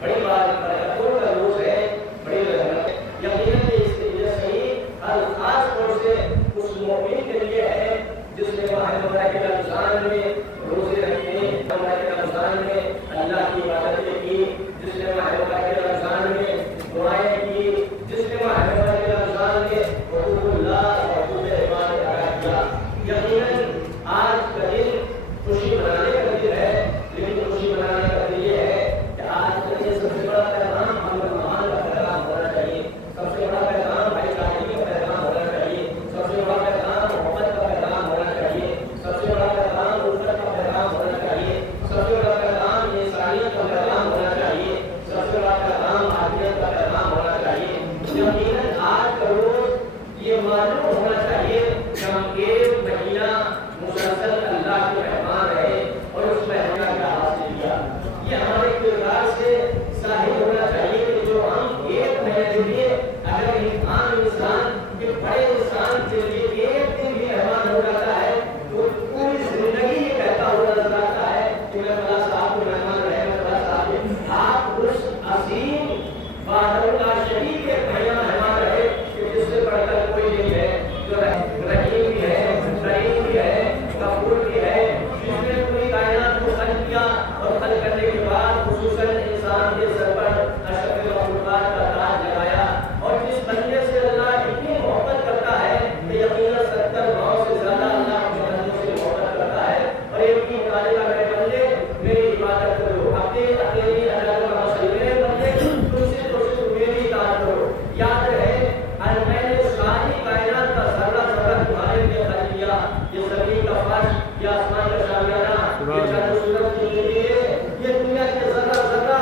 بڑی بات برکتوں کا روز ہے، بڑی رحمت ہے۔ یقیناً یہ صحیح اور خاص طور سے اس مومن کے لیے ہے جس نے ماہ مبارک کے رمضان میں روزے رکھے، مبارک کے رمضان میں اللہ کی عبادتیں کی، جس نے ماہ مبارک کے رمضان میں دعائیں کی، جس نے ماہ مبارک کے رمضان میں حقوق اللہ اور حقوق عباد ادا کیا۔ یقیناً آج کا دن خوشی منانے کا دن ہے، لیکن خوشی منانے کا دن یہ ہے کہ آج کا دن سب سے بڑا پیغام امن و امان کا پیغام ہونا چاہیے، سب سے بڑا پیغام بھائی چارگی کا پیغام ہونا چاہیے، سب سے بڑا پیغام محبت کا پیغام ہونا چاہیے، سب سے بڑا پیغام الفت کا پیغام ہونا چاہیے، سب سے بڑا پیغام انسانیت کا پیغام ہونا چاہیے، سب سے بڑا پیغام عافیت کا پیغام ہونا چاہیے۔ یقیناً آج کا روز یہ معلوم ہونا چاہیے کہ ہم ایک مہینہ مسلسل اللہ کے مہمان رہے اور اس مہینہ کا حاصل کیا۔ یہ ہمارے کردار سے ظاہر ہونا چاہیے کہ جو ہم ایک مہینے کے لیے اگر انسان کے بڑے انسان کے لیے ایک دن بھی مہمان ہو جاتا ہے تو پوری زندگی یہ کہتا ہوا نظر آتا ہے کہ میں فلاں صاحب کو مہمان رہے، میں فلاں صاحب آپ اس عظیم بادلہ شریف کے مہینہ مہمان رہے کہ جس سے بڑھ کر کوئی نہیں ہے، جو رحیم بھی ہے، کریم بھی ہے، غفور بھی ہے، جس نے پوری کائنات کو خلق کیا اور خلق کرنے کے بعد خصوصاً انسان کے سر پر اشرف المخلوقات کا تاج لگایا، اور جس بندے سے اللہ اتنی محبت کرتا ہے کہ یقیناً 70 ماؤں سے زیادہ اللہ کے بندوں سے محبت کرتا ہے، اور ایک ہی نعرے کا میرے بندے میری عبادت کرو، اپنے اکیلی اللہ کا مسئلہ میرے بندے تم سے تو صرف میری اطاعت کرو۔ یاد رہے اور میں نے ساری کائنات کا ذرہ ذرہ تمہارے لیے خلق کیا، یہ زمین کا فرش، یہ آسمان کا شامیانہ، یہ چاند و سورج کی زندگی ہے، یہ دنیا کے ذرہ ذرہ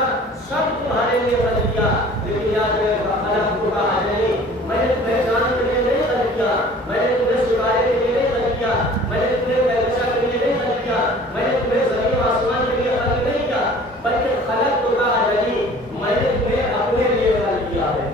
سب تمہارے لیے خلق کیا، لیکن یاد رہے خلق کو کہا نہیں، میں نے تمہیں جان کے لیے نہیں خلق کیا، میں نے تمہیں ستارے کے لیے نہیں خلق کیا، میں نے تمہیں پیدائش کے لیے نہیں خلق کیا، میں نے تمہیں زمین و آسمان کے لیے خلق نہیں کیا، بلکہ خلق کو کہا نہیں، میں نے تمہیں اپنے لیے خلق کیا ہے۔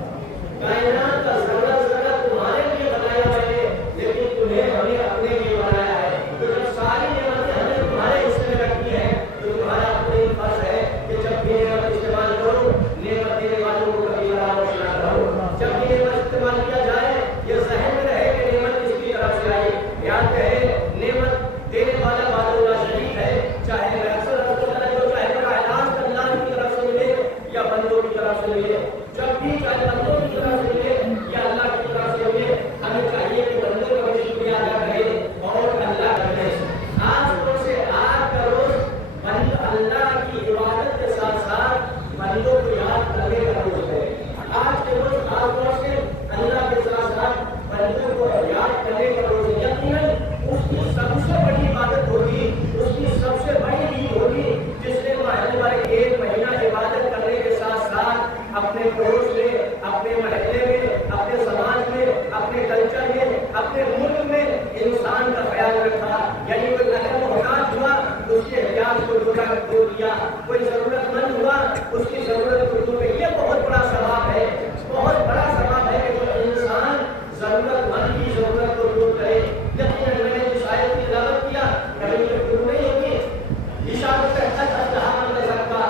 کائنات کا ذرہ ذرہ تمہارے لیے بنایا میں نے، لیکن تمہیں ہمیں اپنے لیے بنایا ہے۔ تو جب ساری نعمتیں ہمیں تمہارے حصے میں رکھی ہیں تو تمہارا اپنے فرض ہے کہ جب بھی نعمت استعمال کرو، نعمت دینے والوں کو کبھی فراموش نہ کرو۔ جب بھی نعمت استعمال کیا جائے یہ ذہن میں رہے کہ نعمت کس کی طرف سے آئی، یاد رہے نعمت دینے والا بادلہ شریف ہے، چاہے اکثر چاہے اعلان اللہ کی طرف سے ملے یا بندوں کی طرف سے ملے، جب بھی چاہے بندوں کی طرف سے ملے یا اللہ کی طرف سے ملے، ہمیں چاہیے کہ بندوں کا بھی شکریہ ادا کریں اور اللہ کریں۔ آج روز سے آج کا روز اللہ کی عبادت کے ساتھ ساتھ بندوں کو یاد کرنے کا روز ہے۔ آج کے روز خاص طور سے اللہ کے ساتھ ساتھ بندوں کو یاد کرنے کا روز ہے۔ یقیناً اس کی سب سے بڑی عبادت ہوگی، اس کی سب سے بڑی عید ہوگی جس نے ماہ مبارک ایک مہینہ عبادت کرنے کے ساتھ ساتھ اپنے پڑوس میں، اپنے محلے میں، اپنے سماج میں، اپنے کلچر میں، اپنے ملک میں انسان کا خیال رکھا، یعنی کوئی اگر محتاج ہوا اس کے احتیاج کو دور کیا، کوئی ضرورت مند ہوا اس کی ضرورت کو دور کیا۔ یہ بہت بڑا ثواب ہے، بہت بڑا ثواب ہے کہ جو انسان ضرورت مند کی ضرورت کو دور کرے۔ یقیناً میں نے جس آیت کی تلاوت کیا کبھی یہ پوری نہیں ہوگی، اشارت سے حد اللہ من رزقہ،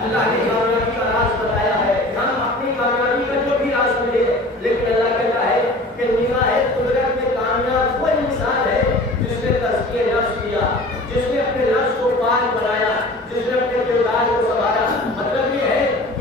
اللہ نے کامیابی کا راز بتایا ہے، ہم اپنی کامیابی کا جو بھی راز ملے، لیکن اللہ کہتا ہے کہ نگاہ قدرت میں کامیاب وہ انسان ہے جس نے تزکیہ نفس کیا، جس نے اپنے نفس کو پاک بنایا، جس نے اپنے کردار کو سنبھالا۔ مطلب یہ ہے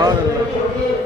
سبحان اللہ